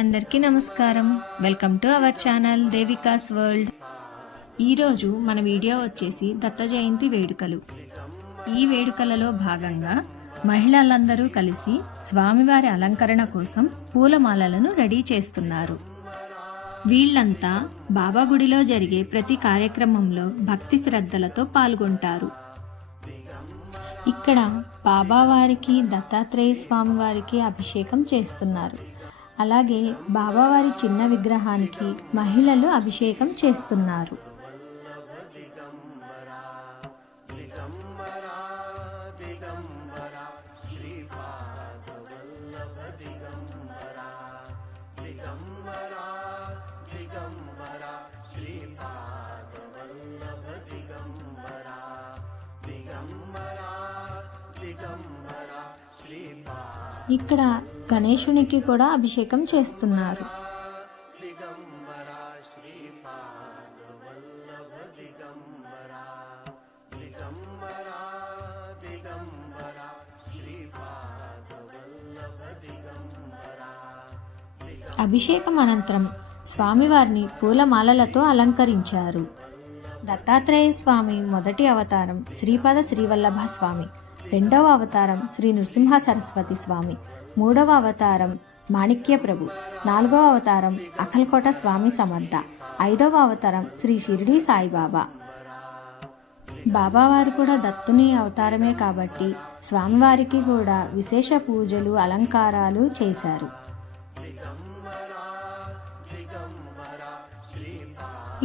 అందరికీ నమస్కారం. Welcome to our channel దేవికాస్ world. ఈరోజు మన వీడియో వచ్చేసి దత్త జయంతి వేడుకలు. ఈ వేడుకలలో భాగంగా మహిళలందరూ కలిసి స్వామివారి అలంకరణ కోసం పూలమాలలను రెడీ చేస్తున్నారు. వీళ్ళంతా బాబా గుడిలో జరిగే ప్రతి కార్యక్రమంలో భక్తి శ్రద్ధలతో పాల్గొంటారు. ఇక్కడ బాబావారికి దత్తాత్రేయ స్వామివారికి అభిషేకం చేస్తున్నారు. అలాగే బాబావారి చిన్న విగ్రహానికి మహిళలు అభిషేకం చేస్తున్నారు. ఇక్కడ గణేశునికి కూడా అభిషేకం చేస్తున్నారు. అభిషేకం అనంతరం స్వామివారిని పూలమాలలతో అలంకరించారు. దత్తాత్రేయ స్వామి మొదటి అవతారం శ్రీపాద శ్రీవల్లభ స్వామి, రెండవ అవతారం శ్రీ నృసింహ సరస్వతి స్వామి, మూడవ అవతారం మాణిక్య ప్రభు, నాలుగవ అవతారం అకల్కోట స్వామి సమర్థ, ఐదవ అవతారం శ్రీ షిరిడి సాయిబాబా. బాబావారు కూడా దత్తుని అవతారమే కాబట్టి స్వామివారికి కూడా విశేష పూజలు అలంకారాలు చేశారు.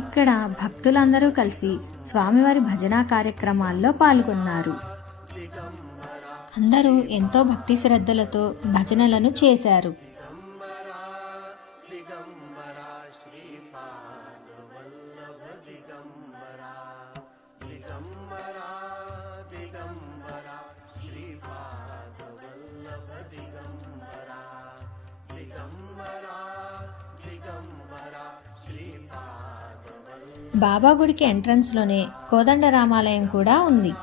ఇక్కడ భక్తులందరూ కలిసి స్వామివారి భజన కార్యక్రమాల్లో పాల్గొన్నారు. అందరూ ఎంతో భక్తి శ్రద్ధలతో భజనలను చేశారు. బాబా గుడికి ఎంట్రన్స్లోనే కోదండరామాలయం కూడా ఉంది.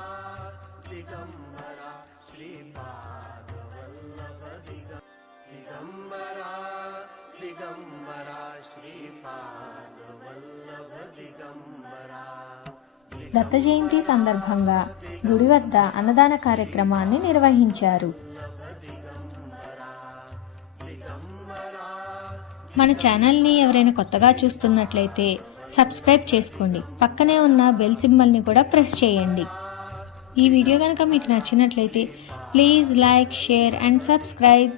దత్త జయంతి సందర్భంగా గుడి వద్ద అన్నదాన కార్యక్రమాన్ని నిర్వహించారు. మన ఛానల్ని ఎవరైనా కొత్తగా చూస్తున్నట్లయితే సబ్స్క్రైబ్ చేసుకోండి. పక్కనే ఉన్న బెల్ సింబల్ని కూడా ప్రెస్ చేయండి. ఈ వీడియో కనుక మీకు నచ్చినట్లయితే please like, share and subscribe.